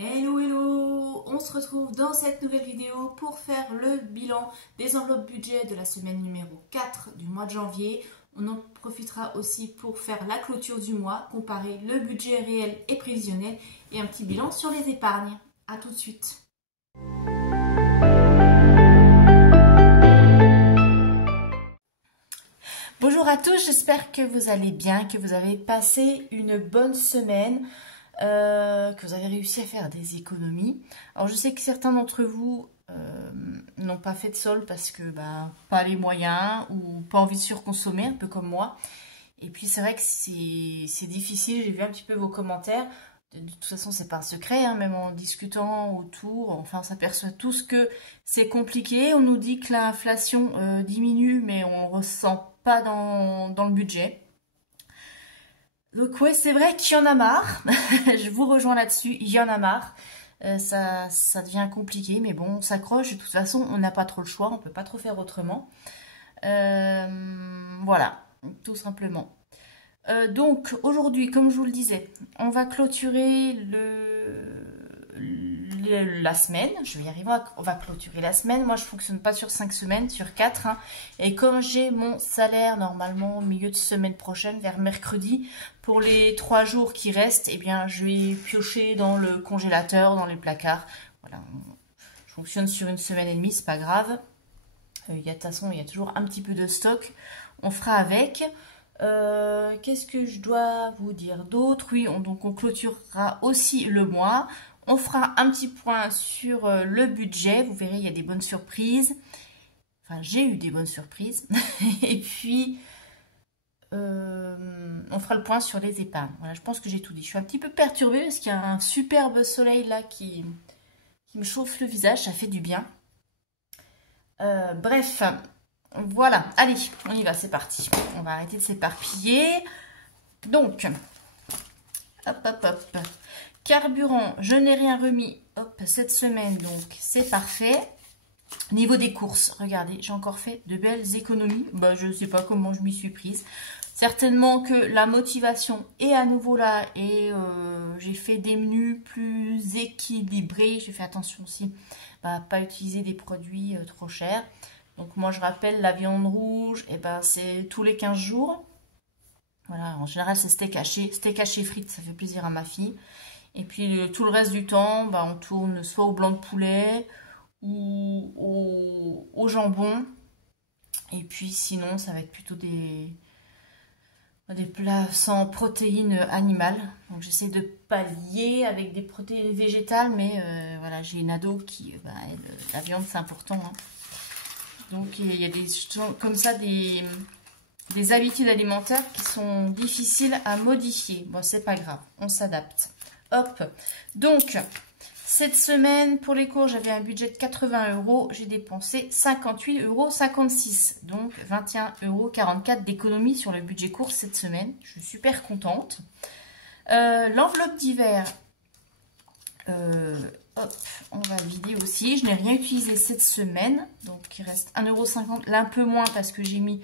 Hello hello, on se retrouve dans cette nouvelle vidéo pour faire le bilan des enveloppes budget de la semaine numéro 4 du mois de janvier. On en profitera aussi pour faire la clôture du mois, comparer le budget réel et prévisionnel et un petit bilan sur les épargnes. A tout de suite. Bonjour à tous, j'espère que vous allez bien, que vous avez passé une bonne semaine. Que vous avez réussi à faire des économies. Alors je sais que certains d'entre vous n'ont pas fait de solde parce que pas les moyens ou pas envie de surconsommer, un peu comme moi. Et puis c'est vrai que c'est difficile, j'ai vu un petit peu vos commentaires. De toute façon c'est pas un secret, hein, même en discutant autour, enfin on s'aperçoit tous que c'est compliqué. On nous dit que l'inflation diminue mais on ne ressent pas dans le budget. Donc ouais, c'est vrai qu'il y en a marre. Je vous rejoins là-dessus, il y en a marre. Ça devient compliqué, mais bon, on s'accroche. De toute façon, on n'a pas trop le choix, on peut pas trop faire autrement. Voilà, tout simplement. Donc aujourd'hui, comme je vous le disais, on va clôturer la semaine. Je vais y arriver, on va clôturer la semaine. Moi, je fonctionne pas sur 5 semaines, sur 4. Hein. Et comme j'ai mon salaire normalement au milieu de semaine prochaine, vers mercredi, pour les 3 jours qui restent, eh bien, je vais piocher dans le congélateur, dans les placards. Voilà, je fonctionne sur une semaine et demie, c'est pas grave. De toute façon, il y a toujours un petit peu de stock. On fera avec. Qu'est-ce que je dois vous dire d'autre? Oui, donc on clôturera aussi le mois. On fera un petit point sur le budget. Vous verrez, il y a des bonnes surprises. Enfin, j'ai eu des bonnes surprises. Et puis, on fera le point sur les épargnes. Voilà, je pense que j'ai tout dit. Je suis un petit peu perturbée parce qu'il y a un superbe soleil là qui me chauffe le visage. Ça fait du bien. Bref, voilà. Allez, on y va, c'est parti. On va arrêter de s'éparpiller. Donc, hop, hop, hop. Carburant, je n'ai rien remis cette semaine, donc c'est parfait. Niveau des courses, regardez, j'ai encore fait de belles économies. Je ne sais pas comment je m'y suis prise. Certainement que la motivation est à nouveau là et j'ai fait des menus plus équilibrés. J'ai fait attention aussi à pas utiliser des produits trop chers. Donc moi je rappelle, la viande rouge, c'est tous les 15 jours. Voilà, en général c'est steak haché frites, ça fait plaisir à ma fille. Et puis tout le reste du temps, on tourne soit au blanc de poulet ou au jambon. Et puis sinon, ça va être plutôt des plats sans protéines animales. Donc j'essaie de pallier avec des protéines végétales, mais voilà, j'ai une ado qui, la viande c'est important. Hein. Donc il y a comme ça des habitudes alimentaires qui sont difficiles à modifier. Bon, c'est pas grave, on s'adapte. Hop, donc cette semaine pour les cours j'avais un budget de 80 €, j'ai dépensé 58,56 €, donc 21,44 € d'économie sur le budget course cette semaine. Je suis super contente. L'enveloppe d'hiver, hop, on va vider aussi. Je n'ai rien utilisé cette semaine, donc il reste 1,50 €, là un peu moins parce que j'ai mis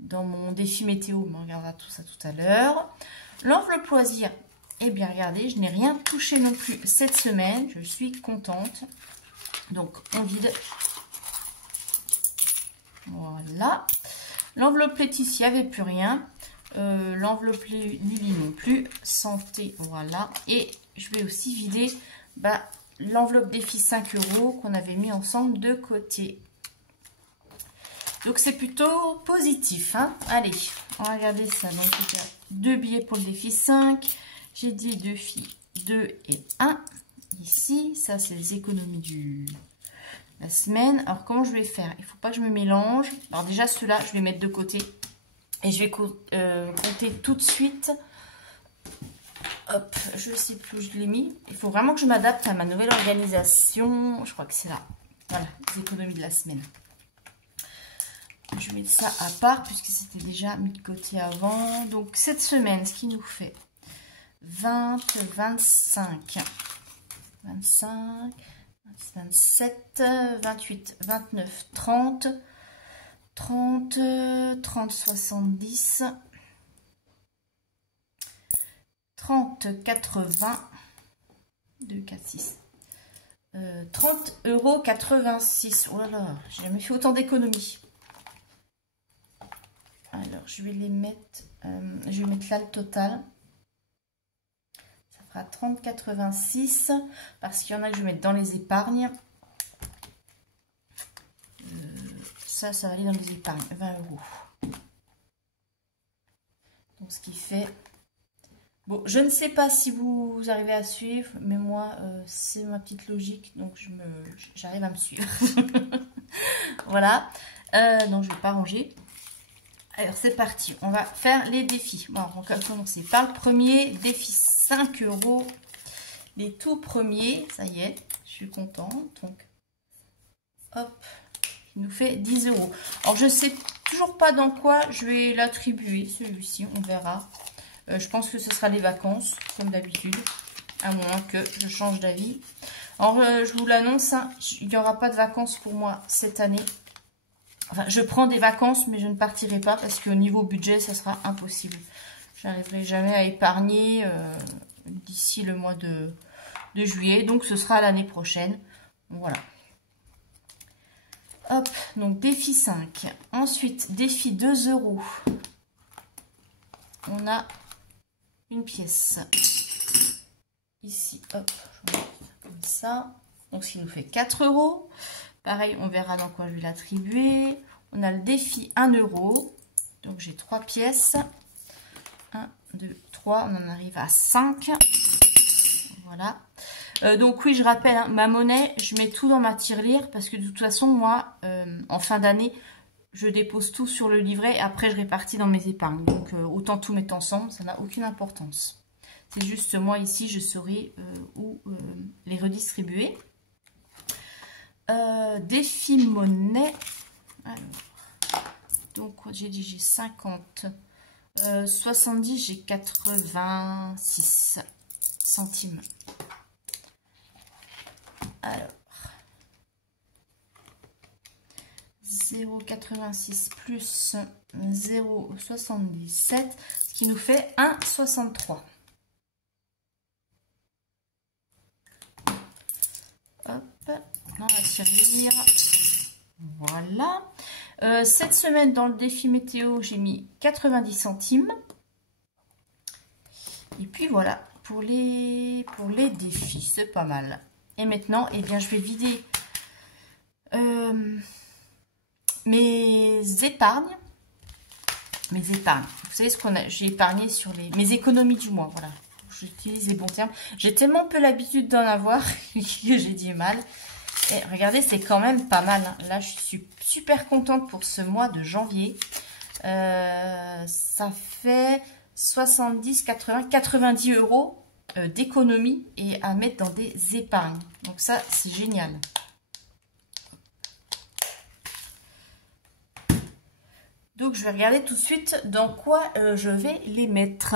dans mon défi météo, mais on regardera tout ça tout à l'heure. L'enveloppe loisir. Eh bien, regardez, je n'ai rien touché non plus cette semaine. Je suis contente. Donc, on vide. Voilà. L'enveloppe Laetitia, il n'y avait plus rien. L'enveloppe Lily non plus. Santé, voilà. Et je vais aussi vider l'enveloppe défi 5 € qu'on avait mis ensemble de côté. Donc, c'est plutôt positif. Hein. Allez, on va regarder ça. Donc, il y a 2 billets pour le défi 5. J'ai dit 2 filles, 2 et 1. Ici, ça c'est les économies de la semaine. Alors comment je vais faire? Il ne faut pas que je me mélange. Alors déjà ceux-là, je vais mettre de côté. Et je vais compter tout de suite. Hop, je ne sais plus où je l'ai mis. Il faut vraiment que je m'adapte à ma nouvelle organisation. Je crois que c'est là. Voilà, les économies de la semaine. Je mets ça à part puisque c'était déjà mis de côté avant. Donc cette semaine, ce qui nous fait 20, 25, 25, 27, 28, 29, 30, 30, 30, 70, 30, 80, 2, 4, 6. 30,86 €. Oh là là, j'ai jamais fait autant d'économies. Alors, je vais les mettre... je vais mettre là le total. Ça fera 30,86 €. Parce qu'il y en a que je vais mettre dans les épargnes. Ça va aller dans les épargnes. 20 €. Donc, ce qui fait... Bon, je ne sais pas si vous arrivez à suivre, mais moi, c'est ma petite logique, donc j'arrive à me suivre. Voilà. Donc, je ne vais pas ranger. Alors, c'est parti. On va faire les défis. Bon, on va commencer par le premier défi. 5 €. Les tout premiers, ça y est, je suis contente. Donc, hop, il nous fait 10 €. Alors, je ne sais toujours pas dans quoi je vais l'attribuer, celui-ci, on verra. Je pense que ce sera les vacances, comme d'habitude, à moins que je change d'avis. Alors, je vous l'annonce, hein, il n'y aura pas de vacances pour moi cette année. Enfin, je prends des vacances, mais je ne partirai pas parce qu'au niveau budget, ça sera impossible. Je n'arriverai jamais à épargner d'ici le mois de juillet. Donc, ce sera l'année prochaine. Voilà. Hop, donc défi 5. Ensuite, défi 2 €. On a une pièce. Ici, hop, comme ça. Donc, ce qui nous fait 4 €. Pareil, on verra dans quoi je vais l'attribuer. On a le défi 1 €. Donc, j'ai 3 pièces. 1, 2, 3. On en arrive à 5. Voilà. Donc, oui, je rappelle, hein, ma monnaie, je mets tout dans ma tirelire parce que de toute façon, moi, en fin d'année, je dépose tout sur le livret et après, je répartis dans mes épargnes. Donc, autant tout mettre ensemble, ça n'a aucune importance. C'est juste moi, ici, je saurai où les redistribuer. Défi monnaie. Alors, donc, j'ai dit j'ai 50. 70, j'ai 86 centimes. Alors, 0,86 plus 0,77, ce qui nous fait 1,63. Hop, on va servir. Voilà. Cette semaine, dans le défi météo, j'ai mis 90 centimes. Et puis voilà, pour les défis, c'est pas mal. Et maintenant, eh bien, je vais vider mes épargnes. Mes épargnes. Vous savez ce qu'on a, j'ai épargné sur mes économies du mois. Voilà, j'utilise les bons termes. J'ai tellement peu l'habitude d'en avoir que j'ai du mal. Et regardez, c'est quand même pas mal. Hein. Là, je suis super contente pour ce mois de janvier. Ça fait 70, 80, 90 € d'économie et à mettre dans des épargnes. Donc ça, c'est génial. Donc, je vais regarder tout de suite dans quoi je vais les mettre.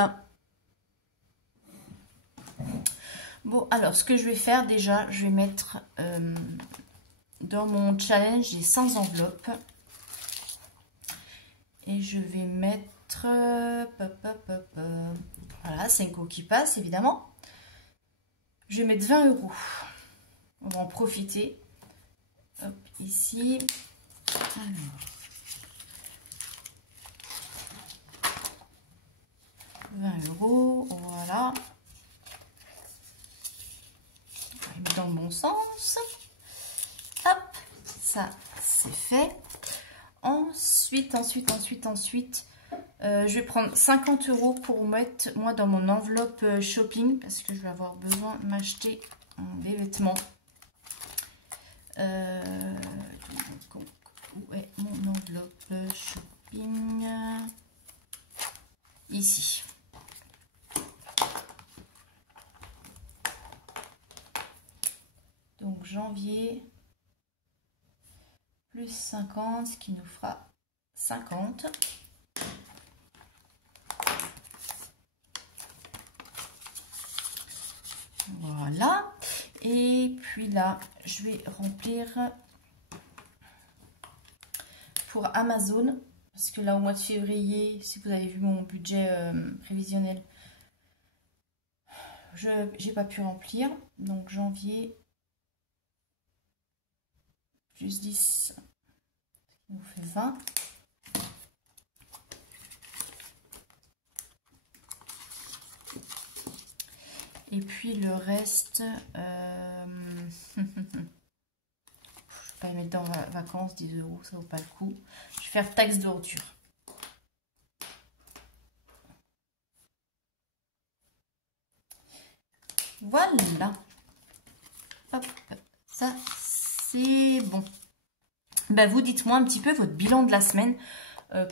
Bon, alors, ce que je vais faire déjà, je vais mettre dans mon challenge, j'ai 100 enveloppes. Et je vais mettre... voilà, 5 € qui passent, évidemment. Je vais mettre 20 €. On va en profiter. Hop, ici. Alors... 20 €, voilà. On va mettre dans le bon sens. Hop, ça c'est fait. Ensuite, je vais prendre 50 € pour mettre moi dans mon enveloppe shopping parce que je vais avoir besoin de m'acheter des vêtements. Où est mon enveloppe shopping? Ici. Donc janvier plus 50, ce qui nous fera 50. Voilà. Et puis là, je vais remplir pour Amazon. Parce que là, au mois de février, si vous avez vu mon budget prévisionnel, j'ai pas pu remplir. Donc janvier plus 10, ça nous fait 20. Et puis le reste, je ne vais pas y mettre dans vacances, 10 €, ça vaut pas le coup. Je vais faire taxe de rupture. Voilà. Hop, ça c'est bon. Ben, vous dites-moi un petit peu votre bilan de la semaine.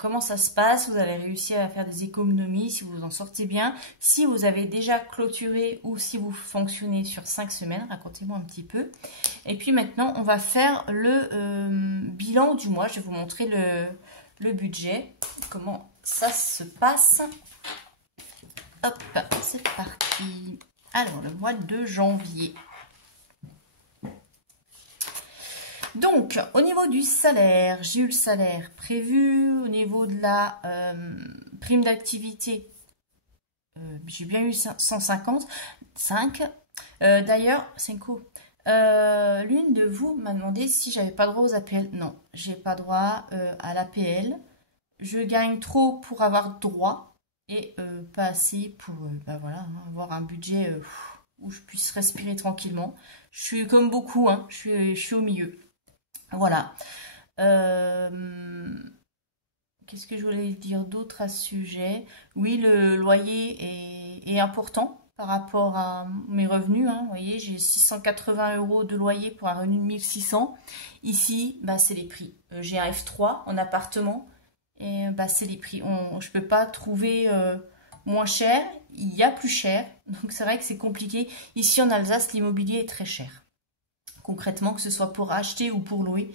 Comment ça se passe, vous avez réussi à faire des économies, si vous en sortez bien, si vous avez déjà clôturé ou si vous fonctionnez sur 5 semaines, racontez-moi un petit peu. Et puis maintenant, on va faire le bilan du mois. Je vais vous montrer le budget, comment ça se passe. Hop, c'est parti. Alors, le mois de janvier. Donc, au niveau du salaire, j'ai eu le salaire prévu. Au niveau de la prime d'activité, j'ai bien eu 155. D'ailleurs, Senko, l'une de vous m'a demandé si j'avais pas droit aux APL. Non, j'ai pas droit à l'APL. Je gagne trop pour avoir droit et pas assez pour voilà, avoir un budget où je puisse respirer tranquillement. Je suis comme beaucoup, hein, je suis au milieu. Voilà. Qu'est-ce que je voulais dire d'autre à ce sujet? Oui, le loyer est important par rapport à mes revenus. Hein. Vous voyez, j'ai 680 € de loyer pour un revenu de 1600. Ici, bah, c'est les prix. J'ai un F3 en appartement et bah, c'est les prix. Je ne peux pas trouver moins cher. Il y a plus cher. Donc, c'est vrai que c'est compliqué. Ici, en Alsace, l'immobilier est très cher. Concrètement, que ce soit pour acheter ou pour louer.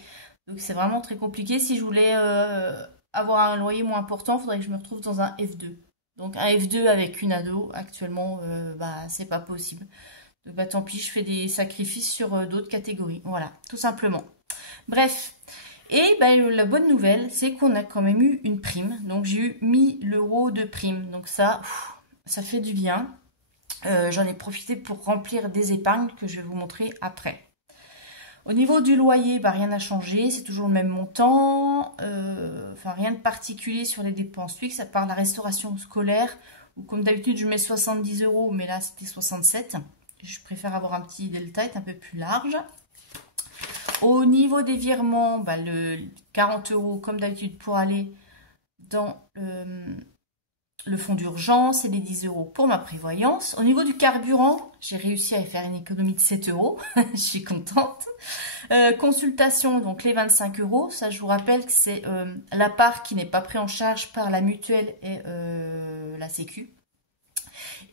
Donc c'est vraiment très compliqué. Si je voulais avoir un loyer moins important, il faudrait que je me retrouve dans un F2. Donc un F2 avec une ado, actuellement, bah, c'est pas possible. Donc bah, tant pis, je fais des sacrifices sur d'autres catégories. Voilà, tout simplement. Bref. Et bah, la bonne nouvelle, c'est qu'on a quand même eu une prime. Donc j'ai eu 1000 € de prime. Donc ça fait du bien. J'en ai profité pour remplir des épargnes que je vais vous montrer après. Au niveau du loyer, bah, rien n'a changé, c'est toujours le même montant, enfin rien de particulier sur les dépenses fixes, à part la restauration scolaire, où comme d'habitude je mets 70 €, mais là c'était 67. Je préfère avoir un petit delta, être un peu plus large. Au niveau des virements, bah, le 40 € comme d'habitude pour aller dans le fonds d'urgence et les 10 € pour ma prévoyance. Au niveau du carburant, j'ai réussi à faire une économie de 7 €. Je suis contente. Consultation, donc les 25 €. Ça, je vous rappelle que c'est la part qui n'est pas prise en charge par la mutuelle et la sécu.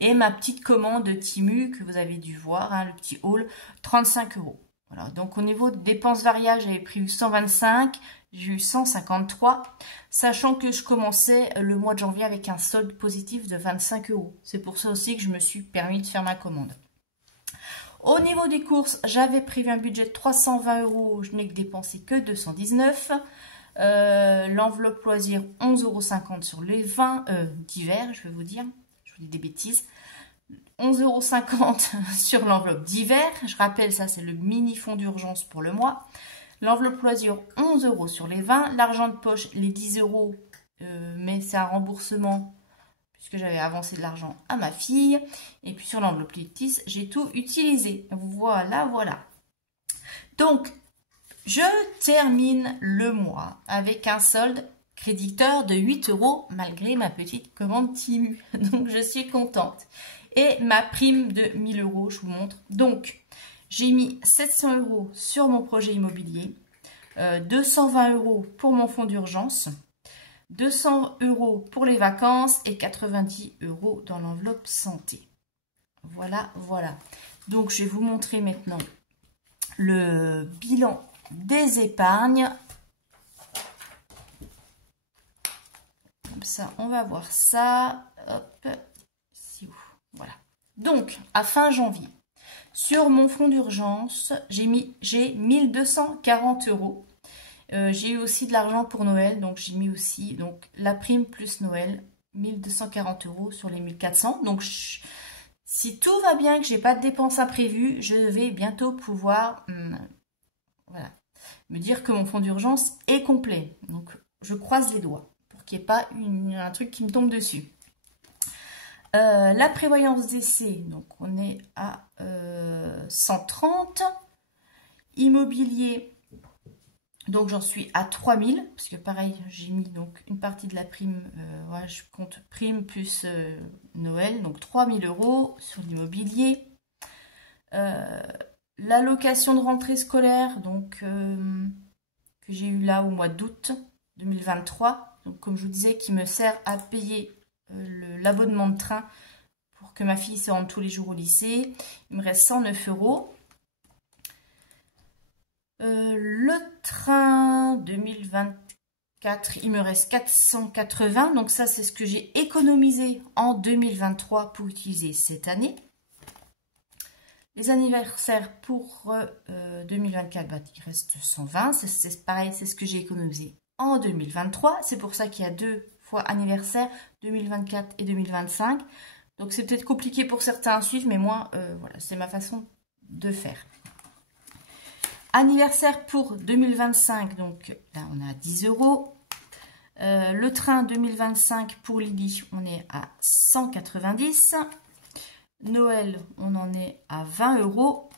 Et ma petite commande de Timu que vous avez dû voir, hein, le petit haul, 35 €. Voilà, donc au niveau de dépenses variables, j'avais prévu 125, j'ai eu 153, sachant que je commençais le mois de janvier avec un solde positif de 25 €. C'est pour ça aussi que je me suis permis de faire ma commande. Au niveau des courses, j'avais prévu un budget de 320 €, je n'ai dépensé que 219. L'enveloppe loisir, 11,50 € sur les vins d'hiver, je vais vous dire, je vous dis des bêtises. 11,50 € sur l'enveloppe d'hiver. Je rappelle, ça c'est le mini fonds d'urgence pour le mois. L'enveloppe loisir, 11 € sur les vins. L'argent de poche, les 10 €, mais c'est un remboursement puisque j'avais avancé de l'argent à ma fille. Et puis sur l'enveloppe Lectis, j'ai tout utilisé. Voilà, voilà. Donc, je termine le mois avec un solde créditeur de 8 € malgré ma petite commande Timu. Donc, je suis contente. Et ma prime de 1000 €, je vous montre. Donc, j'ai mis 700 € sur mon projet immobilier, 220 € pour mon fonds d'urgence, 200 € pour les vacances et 90 € dans l'enveloppe santé. Voilà, voilà. Donc, je vais vous montrer maintenant le bilan des épargnes. Comme ça, on va voir ça. Hop. Voilà. Donc, à fin janvier, sur mon fonds d'urgence, j'ai 1240 €. J'ai eu aussi de l'argent pour Noël, donc j'ai mis aussi donc la prime plus Noël, 1240 € sur les 1400. Donc, Si tout va bien, que j'ai pas de dépenses imprévues, je vais bientôt pouvoir voilà, me dire que mon fonds d'urgence est complet. Donc, je croise les doigts pour qu'il n'y ait pas un truc qui me tombe dessus. La prévoyance d'essai, donc on est à 130. Immobilier, donc j'en suis à 3000, parce que pareil, j'ai mis donc une partie de la prime, voilà, je compte prime plus Noël, donc 3000 € sur l'immobilier. L'allocation de rentrée scolaire, donc que j'ai eu là au mois d'août 2023, donc comme je vous disais, qui me sert à payer l'abonnement de train pour que ma fille se rende tous les jours au lycée. Il me reste 109 €. Le train 2024, il me reste 480. Donc ça, c'est ce que j'ai économisé en 2023 pour utiliser cette année. Les anniversaires pour 2024, bah, il reste 120. C'est pareil, c'est ce que j'ai économisé en 2023. C'est pour ça qu'il y a 2 fois anniversaire, 2024 et 2025. Donc c'est peut-être compliqué pour certains à suivre, mais moi, voilà, c'est ma façon de faire. Anniversaire pour 2025, donc là on a 10 €. Le train 2025 pour Lily, on est à 190. Noël, on en est à 20 €.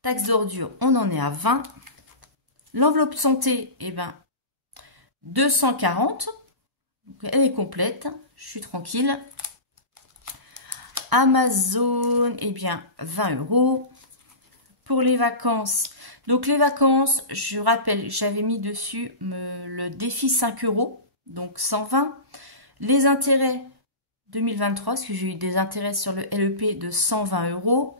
Taxe d'ordure, on en est à 20. L'enveloppe santé, eh ben, 240. Donc, elle est complète, je suis tranquille. Amazon, eh bien, 20 €. Pour les vacances, donc les vacances, je rappelle, j'avais mis dessus le défi 5 €, donc 120. Les intérêts 2023, parce que j'ai eu des intérêts sur le LEP de 120 €.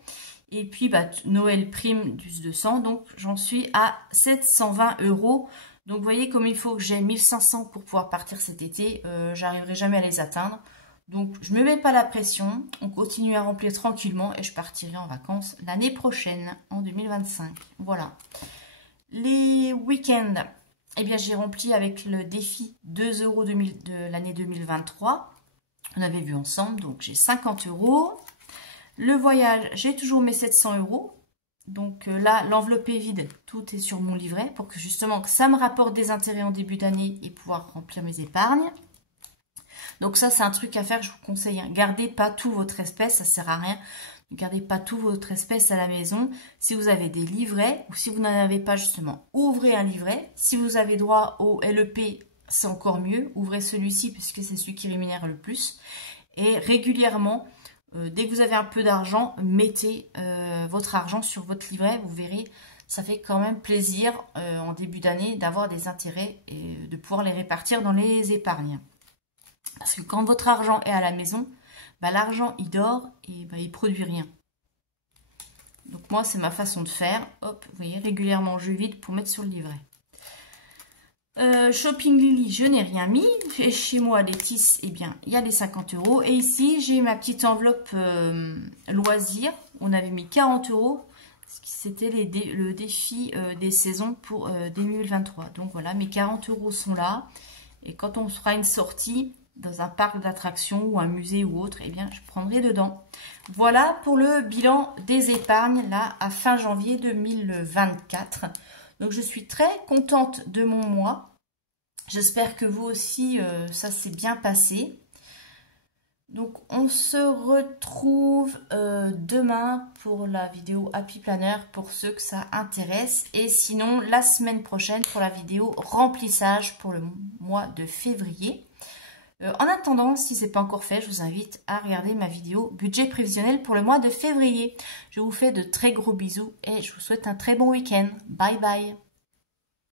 Et puis bah, Noël prime du 200, donc j'en suis à 720 €. Donc vous voyez comme il faut que j'ai 1500 pour pouvoir partir cet été, j'arriverai jamais à les atteindre. Donc, je ne me mets pas la pression, on continue à remplir tranquillement et je partirai en vacances l'année prochaine, en 2025. Voilà. Les week-ends, eh bien, j'ai rempli avec le défi 2 € de l'année 2023. On avait vu ensemble, donc j'ai 50 €. Le voyage, j'ai toujours mes 700 €. Donc là, l'enveloppe est vide, tout est sur mon livret pour que justement que ça me rapporte des intérêts en début d'année et pouvoir remplir mes épargnes. Donc ça, c'est un truc à faire, je vous conseille. Hein. Gardez pas tout votre espèce, ça sert à rien. Ne gardez pas tout votre espèce à la maison. Si vous avez des livrets ou si vous n'en avez pas justement, ouvrez un livret. Si vous avez droit au LEP, c'est encore mieux. Ouvrez celui-ci puisque c'est celui qui rémunère le plus. Et régulièrement, dès que vous avez un peu d'argent, mettez votre argent sur votre livret. Vous verrez, ça fait quand même plaisir en début d'année d'avoir des intérêts et de pouvoir les répartir dans les épargnes. Parce que quand votre argent est à la maison, bah, l'argent il dort et bah, il ne produit rien. Donc moi c'est ma façon de faire. Hop, vous voyez, régulièrement je vide pour mettre sur le livret. Shopping Lily, je n'ai rien mis. Et chez moi, Létis, eh bien, il y a les 50 €. Et ici, j'ai ma petite enveloppe loisirs. On avait mis 40 €. C'était le défi des saisons pour 2023. Donc voilà, mes 40 € sont là. Et quand on fera une sortie dans un parc d'attractions ou un musée ou autre, eh bien, je prendrai dedans. Voilà pour le bilan des épargnes, là, à fin janvier 2024. Donc, je suis très contente de mon mois. J'espère que vous aussi, ça s'est bien passé. Donc, on se retrouve demain pour la vidéo Happy Planner pour ceux que ça intéresse. Et sinon, la semaine prochaine pour la vidéo remplissage pour le mois de février. En attendant, si ce n'est pas encore fait, je vous invite à regarder ma vidéo budget prévisionnel pour le mois de février. Je vous fais de très gros bisous et je vous souhaite un très bon week-end. Bye bye.